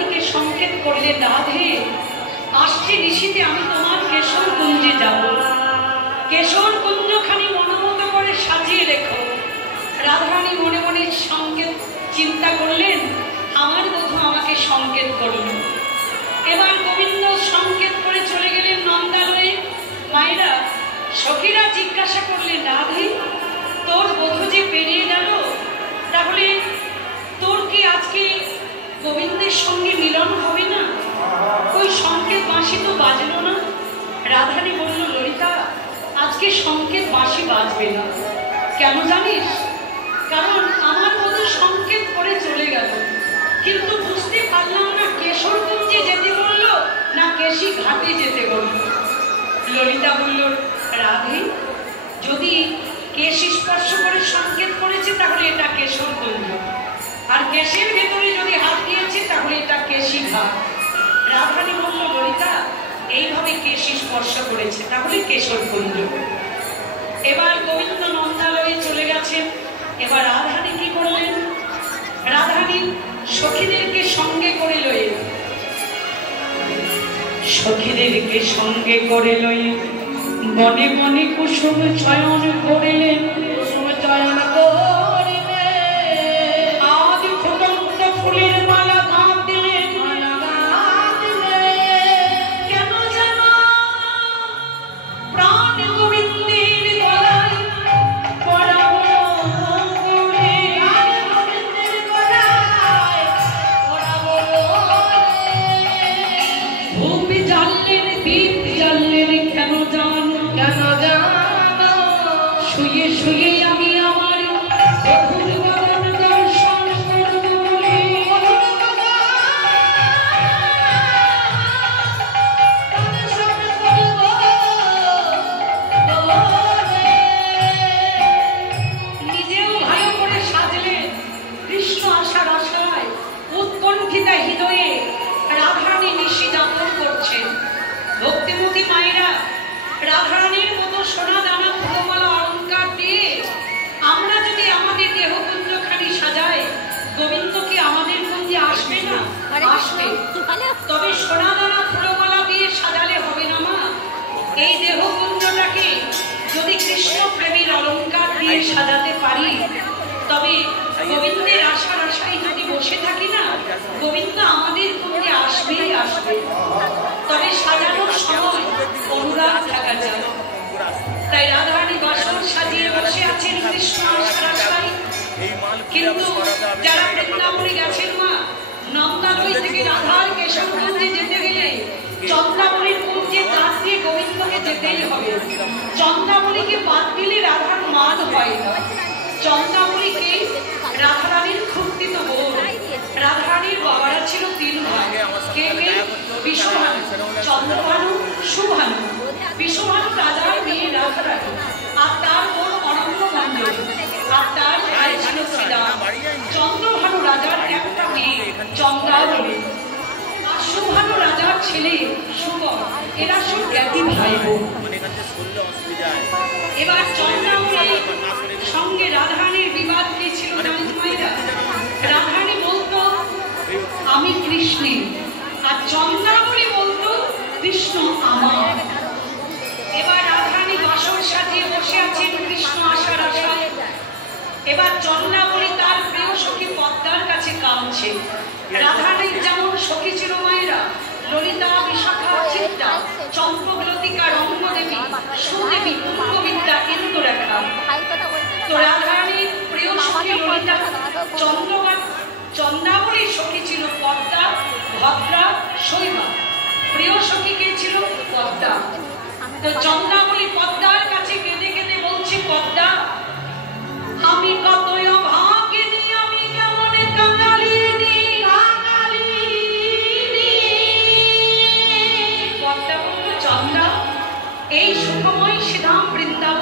রাধারানীকে সংকেত করলেন, রাধে আসছে নিশীতে আমি তোমার কেশর কুঞ্জে যাব, কেশর কুঞ্জখানি মনোমত করে সাজিয়ে রেখো। রাধারানী মনে মনে সংকেত চিন্তা করলেন, আমার বধূ আমাকে সংকেত করলেন। এবার গোবিন্দ সংকেত করে চলে গেলেন নন্দালয়ে। মায়েরা সখীরা জিজ্ঞাসা করলেন, রাধে তোর বধূ যে বেরিয়ে গেল, তাহলে তোর কি আজকে গোবিন্দের সঙ্গে মিলন হবে না? ওই সংকেত বাঁশি তো বাজলো না। রাধারানী বলল, ললিতা আজকে সংকেত বাঁশি বাজবে না। কেন জানিস? কারণ আমার বধূ সংকেত করে চলে গেল, কিন্তু বুঝতে পারলাম না কেশর কুঞ্জে যেতে বললো না কেশি ঘাটে যেতে বললো। ললিতা বলল, রাধে যদি কেশ স্পর্শ করে সংকেত করেছে তাহলে এটা কেশর কুঞ্জ, আর কেশের ভেতরে যদি হাত দিয়েছে তাহলে এটা কেশি ঘাট। রাধারানী বলল, ললিতা এইভাবে কেশ স্পর্শ করেছে, তাহলে কেশর কুঞ্জ। এবার গোবিন্দ নন্দালয়ে চলে গেছেন। এবার রাধারানী কি করলেন? রাধারানী সখীদেরকে সঙ্গে করে লয়ে, সখীদেরকে সঙ্গে করে লয়ে বনে বনে কুসুম চয়ন করিলেন, কুসুম চয়ন করিলেন। আদি ফুটন্ত ফুলের মালা গান দিলেন, মালা গান দিলেন। কেন যেন প্রাণ গোবিন্দের গলায় পরাবো করে, গোবিন্দের গলায় পরাবো করে। ধূপ জ্বাললেন, দীপ জ্বাললেন, কেন জানো, কেন জানো শুয়ে শুয়ে আমি আমার বধূর বদন দর্শন করব বলে। নিজেও ভালো করে সাজলেন, কৃষ্ণ আসার আশায় উৎকণ্ঠিতা হৃদয়ে রাধারানী নিশি যাপন করছেন। ভক্তিমতী মায়েরা, রাধারানীর মতো সোনা দানা ফুলমালা অলঙ্কার দিয়ে আমরা যদি আমাদের দেহ কুঞ্জখানি সাজাই, গোবিন্দ কি আমাদের কুঞ্জে আসবে না? আসবে। তবে সোনা দানা ফুলমালা দিয়ে সাজালে হবে না মা। এই দেহ কুঞ্জটাকে যদি কৃষ্ণ প্রেমের অলঙ্কার দিয়ে সাজাতে পারি, তবে গোবিন্দের আশার আশায় যদি বসে থাকি না, গোবিন্দ আমাদের কুঞ্জে আসবেই আসবে। তবে সাজানোর সময় অনুরাগ থাকা যায়। তাই রাধারানী বাসন সাজিয়ে বসে আছেন কৃষ্ণ আসার আশায়। কিন্তু যারা বৃন্দাবনে গেছেন মা, নন্দালয় থেকে রাধার কেশর কুঞ্জে যেতে গেলে চন্দ্রাবলীর কুঞ্জে তার দিয়ে গোবিন্দকে যেতেই হবে। চন্দ্রাবলীকে বাদ দিলে রাধার মান হয় না। চন্দ্রাবলীকে রাধারানীর খুঁটিত বোন। রাধারানীর বাবারা ছিল তিন ভাই, কে কে? বিশ্বভানু, চন্দ্রভানু, সুভানু। বিশ্বভানু রাজার মেয়ে রাধারানী, আর তার বোন অনন্য মণ্ডলী, আর তার ভাই ছিল শ্রীরাম। চন্দ্রভানু রাজার একটা মেয়ে চন্দ্রাবলী, আর সুভানু রাজার ছেলে সুবল। এরা সব জ্ঞাতি ভাই বোন। এবার চন্দ্রাবলীর সঙ্গে রাধারানীর বিবাদ কি ছিল জানেন মায়েরা? রাধারানী বলতো আমি কৃষ্ণের, আর চন্দ্রাবলী বলতো কৃষ্ণ আমার। এবার রাধারানী বাসন সাজিয়ে বসে আছেন কৃষ্ণ আসার আশায়। এবার চন্দ্রাবলী তার প্রিয় সখী পদ্মার কাছে কাঁদছে। রাধারানীর যেমন সখী ছিল মায়েরা, ললিতা, বিশাখা, চিত্রা, চন্দ্রলতিকা, রঙ্গদেবী, সুদেবী, পূর্ববিদ্যা, ইন্দুরেখা। তো রাধারানীর প্রিয় সখী ললিতা, চন্দ্রাবলীর সখী ছিল পদ্মা, ভদ্রা, শৈবা। প্রিয় সখী কে ছিল? পদ্মা। তো চন্দ্রাবলী পদ্মার কাছে কেঁদে কেঁদে বলছে, পদ্মা আমি কত অভাগিনী, আমি কেমন কাঙালিনী। পদ্মা বলল, চন্দ্রা এই সুখময় শ্রীধাম বৃন্দাবন